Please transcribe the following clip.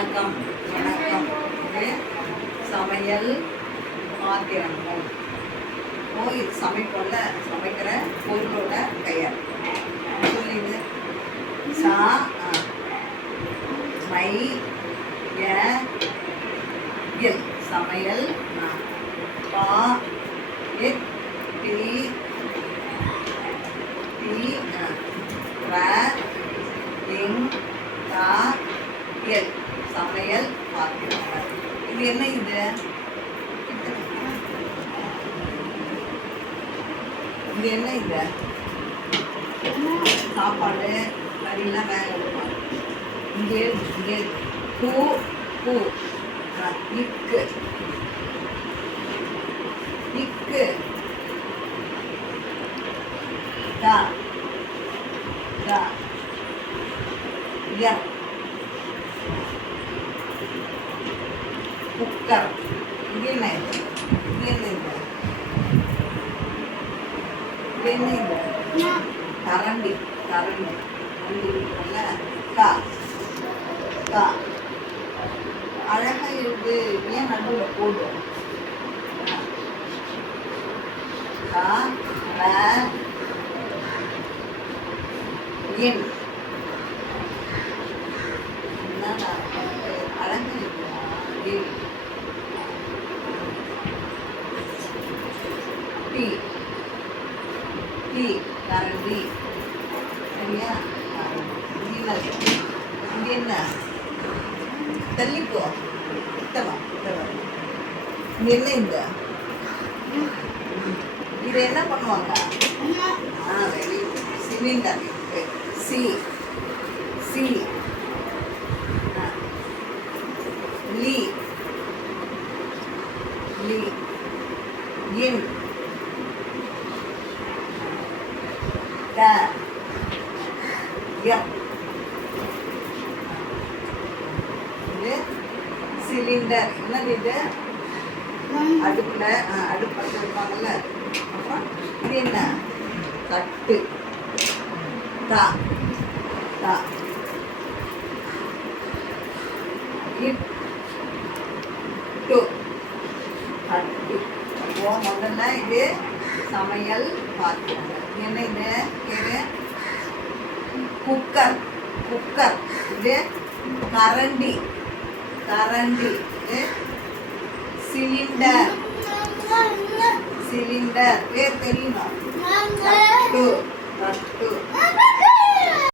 வணக்கம் வணக்கம். இது சமையல் பாத்திரங்கள். இது சமைப்போம்ல, சமைக்கிற பொருளோட பெயர் சொல்லிது. சா மை எல் சமையல். பா எட் டி டி ர இங் தா எல் சமையல் பாத்திரங்கள். இது என்ன? இது என்ன? இது சாப்பாடு கறியெல்லாம் வேக வைப்பாங்க. இங்கே இங்கே பூ பூ இக்கு இக்கு தா தா ய குக்கர். இது என்ன? இது என்ன? இது என்ன? இது கரண்டி கரண்டி கரண்டில கா கா அழகா இருக்கு. ஏன் நடுவில் போடும்? கா ர என் அழகு இருக்கு. டி டி கரண்டி. சரியா? இங்கே என்ன? தள்ளிப்போ இத்தவா இங்கே என்ன? இந்த இது என்ன பண்ணுவாங்க? சிலிண்டர். சி சி லீ லீ இன் ட ய இது சிலிண்டர். என்னது இது? அடுப்புல அடுப்பு பற்ற வைப்பாங்கல்ல. அப்புறம் இது என்ன? தட்டு. தா தா இட்டு தட்டு. அப்போ முதல்ல இது சமையல் பாத்திரம். என்ன? இது பேரு குக்கர் குக்கர். இது கரண்டி கரண்டி. இது சிலிண்டர் சிலிண்டர். பேர் தெரியணும். தட்டு தட்டு